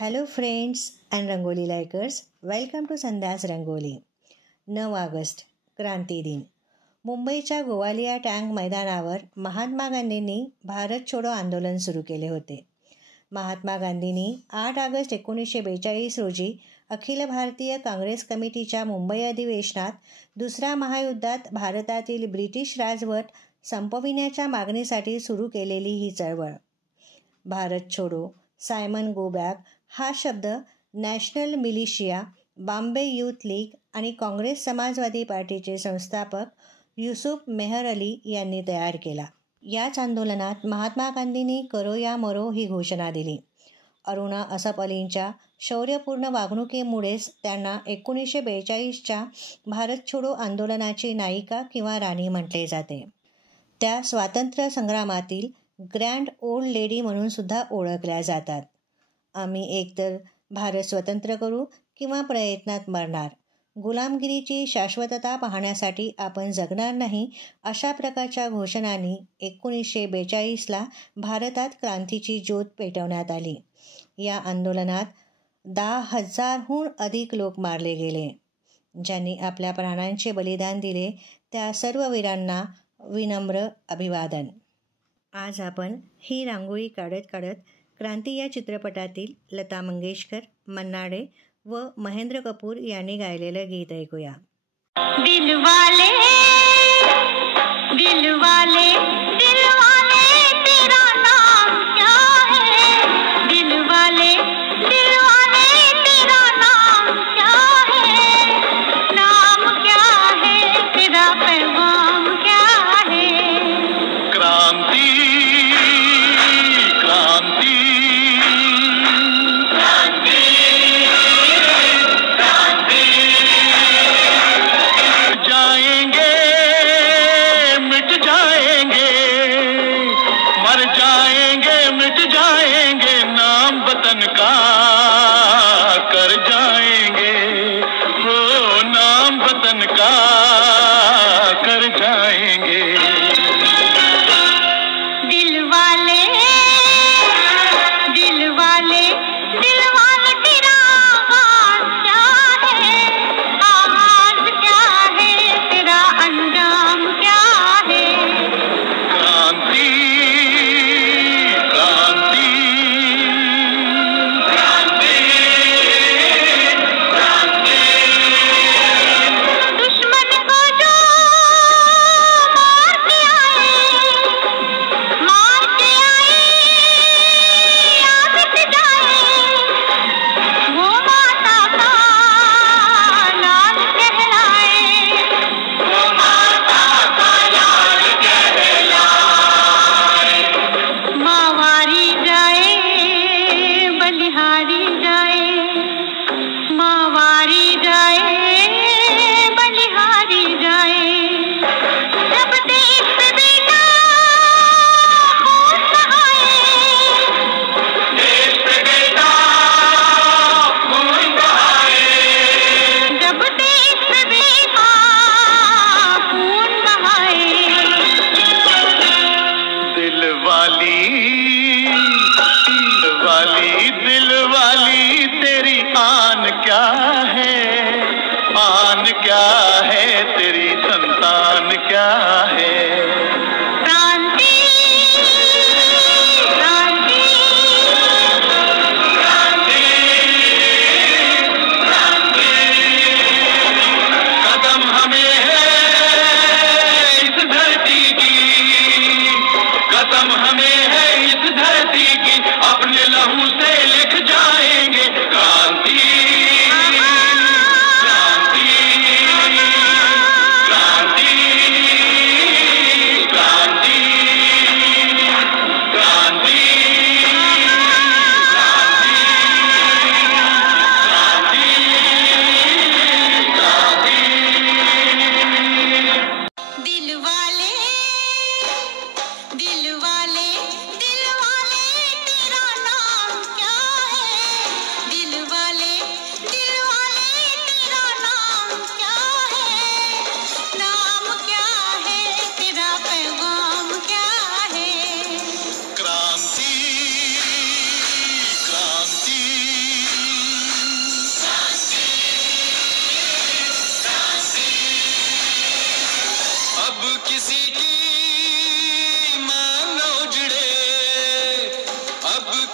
Hello friends and rangoli likers, welcome to Sandhya's rangoli. 9 August क्रांती दिन. मुंबईच्या गोवालिया टँक मैदानावर महात्मा गांधींनी भारत छोडो आंदोलन सुरू केले होते. महात्मा गांधींनी 8 ऑगस्ट 1942 रोजी अखिल भारतीय काँग्रेस कमिटीच्या मुंबई अधिवेशनात दुसऱ्या महायुद्धात भारतातील ब्रिटिश राजवट संपविण्याच्या मागणीसाठी सुरू केलेली ही चळवळ. भारत छोडो, सायमन गो बॅक हा शब्द national militia, Bombay youth league आणि काँग्रेस समाजवादी पार्टीचे संस्थापक युसुफ मेहर अली यांनी तयार केला. याच आंदोलनात महात्मा गांधींनी करो या मरो ही घोषणा दिली. अरुणा असफ अलींच्या शौर्यपूर्ण वागणुकीमुळेच त्यांना 1942च्या भारत छोडो आंदोलनाची नायिका किंवा राणी म्हटले जाते. त्या स्वातंत्र्य संग्रामातील ग्रँड ओल्ड लेडी म्हणून सुद्धा ओळखल्या जातात. आम्ही एकतर भारत स्वतंत्र करू किंवा प्रयत्नात मरणार, गुलामगिरीची शाश्वतता पाहण्यासाठी आपण जगणार नाही, अशा प्रकारच्या घोषणांनी 1942ला भारतात क्रांतीची ज्योत पेटवण्यात आली. या आंदोलनात 10,000हून अधिक लोक मारले गेले. ज्यांनी आपल्या प्राणांचे बलिदान दिले त्या सर्व वीरांना विनम्र अभिवादन. आज आपण ही रांगोळी काढत काढत क्रांती या चित्रपटातील लता मंगेशकर, मन्ना डे व महेंद्र कपूर यांनी गायलेलं गीत ऐकूया. दिलवाले दिलवाले दिलवाले तेरा नाम क्या है, दिलवाले दिलवाले तेरा नाम क्या है, नाम क्या है तेरा पैगाम क्या है. क्रांती क्रांती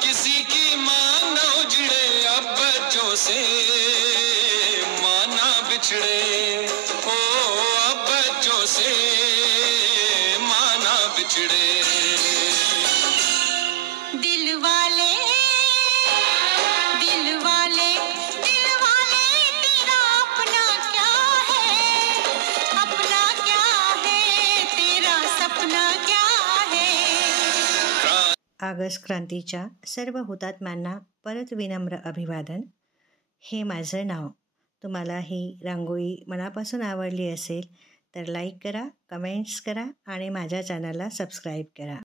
किसी की माँ न उजड़े अब बच्चों से, माँ ना बिछड़े, ओ अब बच्चों से माँ ना बिछड़े। दिल वाले दिल वाले दिल वाले तेरा अपना क्या है, अपना क्या है, तेरा सपना क्या है। ऑगस्ट क्रांतीच्या सर्व हुतात्म्यांना परत विनम्र अभिवादन. हे माझं नाव. तुम्हाला ही रांगोळी मनापासून आवडली असेल तर लाईक करा, कमेंट्स करा आणि माझ्या चॅनलला सबस्क्राईब करा.